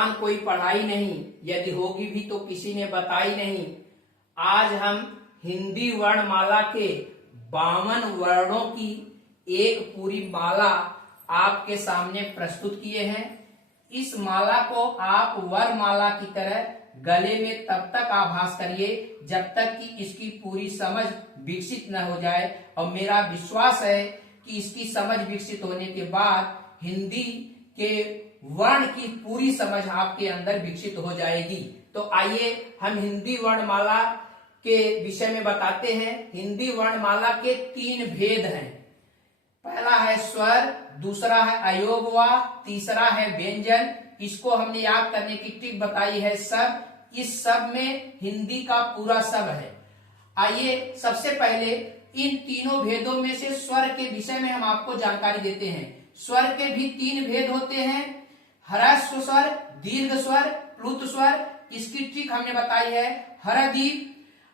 आसान कोई पढ़ाई नहीं, यदि होगी भी तो किसी ने बताई नहीं। आज हम हिंदी वर्णमाला के 52 वर्णों की एक पूरी माला आपके सामने प्रस्तुत किए हैं। इस माला को आप वर्णमाला की तरह गले में तब तक आभास करिए जब तक कि इसकी पूरी समझ विकसित न हो जाए, और मेरा विश्वास है कि इसकी समझ विकसित होने के बाद हिंदी के वर्ण की पूरी समझ आपके अंदर विकसित हो जाएगी। तो आइए हम हिंदी वर्णमाला के विषय में बताते हैं। हिंदी वर्णमाला के 3 भेद हैं। पहला है स्वर, दूसरा है अयोगवा, तीसरा है व्यंजन। इसको हमने याद करने की ट्रिक बताई है सब। इस सब में हिंदी का पूरा सब है। आइए सबसे पहले इन तीनों भेदों में से स्वर के विषय में हम आपको जानकारी देते हैं। स्वर के भी 3 भेद होते हैं, ह्रस्व स्वर, दीर्घ स्वर, प्लुत स्वर। इसकी ट्रिक हमने बताई है हरदीप।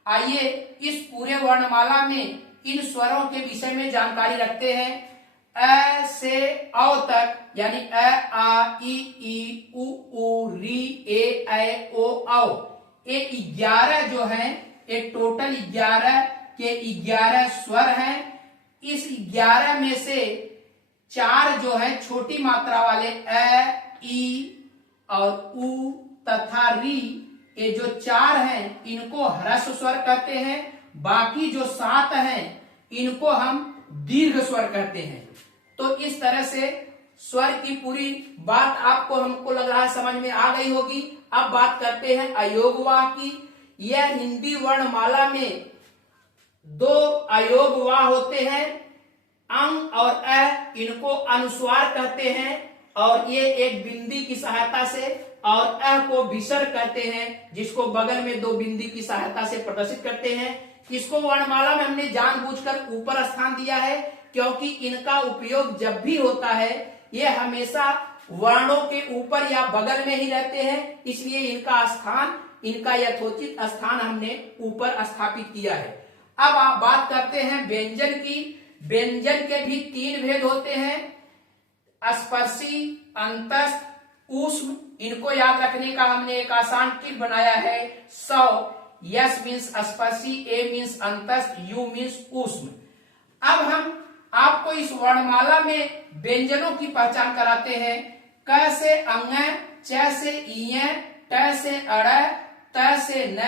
आइए इस पूरे वर्णमाला में इन स्वरों के विषय में जानकारी रखते हैं। अ से औ तक, यानी अ आ ई उ ऊ री ए ऐ ओ औ, ये 11 जो हैं, ये टोटल 11 के 11 स्वर हैं। इस 11 में से 4 जो है छोटी मात्रा वाले अ, ई और उ तथा री, ये जो 4 हैं इनको ह्रस्व स्वर कहते हैं। बाकी जो 7 हैं इनको हम दीर्घ स्वर कहते हैं। तो इस तरह से स्वर की पूरी बात आपको, हमको लग रहा है समझ में आ गई होगी। अब बात करते हैं अयोगवा की। यह हिंदी वर्णमाला में 2 अयोगवा होते हैं। अंग और अ, इनको अनुस्वार कहते हैं, और ये एक बिंदी की सहायता से, और अ को विसर्ग कहते हैं, जिसको बगल में 2 बिंदी की सहायता से प्रदर्शित करते हैं। इसको वर्णमाला में हमने जानबूझकर ऊपर स्थान दिया है, क्योंकि इनका उपयोग जब भी होता है ये हमेशा वर्णों के ऊपर या बगल में ही रहते हैं, इसलिए इनका स्थान, इनका यथोचित स्थान हमने ऊपर स्थापित किया है। अब आप बात करते हैं व्यंजन की। व्यंजन के भी 3 भेद होते हैं, स्पर्शी, अंतस्थ, ऊष्म। इनको याद रखने का हमने एक आसान ट्रिक बनाया है। 100 यस मीन्स स्पर्शी, ए मीन्स अंतस्थ, यू मीन्स ऊष्म। अब हम आपको इस वर्णमाला में व्यंजनों की पहचान कराते हैं। क से अंग, च से इय, ट से अड़, त से न,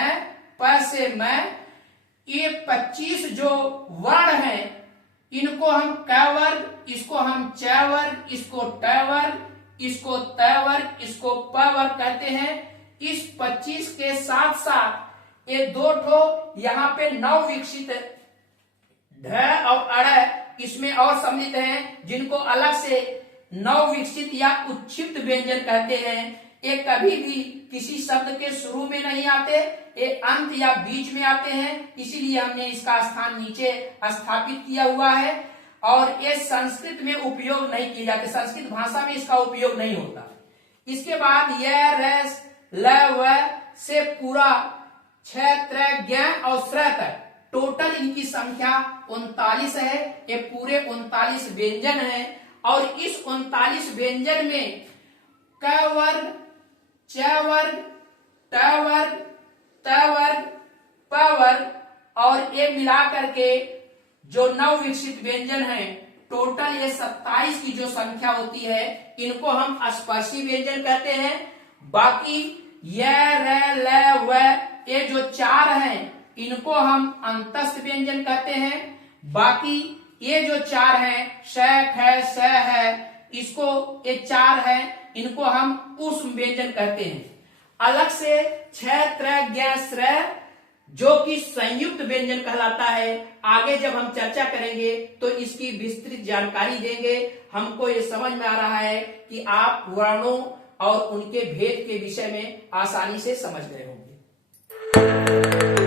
प से म। ये 25 जो वर्ण हैं इनको हम क वर्ग, इसको हम च वर्ग, इसको ट वर्ग, इसको त वर्ग, इसको प वर्ग कहते हैं। इस 25 के साथ साथ ये 2 ठो यहाँ पे नव विकसित ढ और अड़ इसमें और सम्मिलित हैं, जिनको अलग से नव विकसित या उच्छिष्ट व्यंजन कहते हैं। ये कभी भी किसी शब्द के शुरू में नहीं आते, ये अंत या बीच में आते हैं, इसीलिए हमने इसका स्थान नीचे स्थापित किया हुआ है। और ये संस्कृत में उपयोग नहीं किए जाते, संस्कृत भाषा में इसका उपयोग नहीं होता। इसके बाद य, र, ल, व से पूरा 6, त्र, ज्ञ और श्र तक टोटल इनकी संख्या 39 है। ये पूरे 39 व्यंजन हैं, और इस 39 व्यंजन में क वर्ग, च वर्ग, ट वर्ग, त वर्ग, प वर्ग और ये मिला करके जो नव विकसित व्यंजन हैं, टोटल ये 27 की जो संख्या होती है, इनको हम स्पर्शी व्यंजन कहते हैं। बाकी य, र, ल, व ये जो 4 हैं इनको हम अंतस्थ व्यंजन कहते हैं। बाकी ये जो 4 हैं, श, ख, स है, इसको ये 4 हैं, इनको हम ऊष्म व्यंजन कहते हैं। अलग से 6, त्र, ज्ञ, श्र जो कि संयुक्त व्यंजन कहलाता है। आगे जब हम चर्चा करेंगे तो इसकी विस्तृत जानकारी देंगे। हमको ये समझ में आ रहा है कि आप वर्णों और उनके भेद के विषय में आसानी से समझ गए होंगे।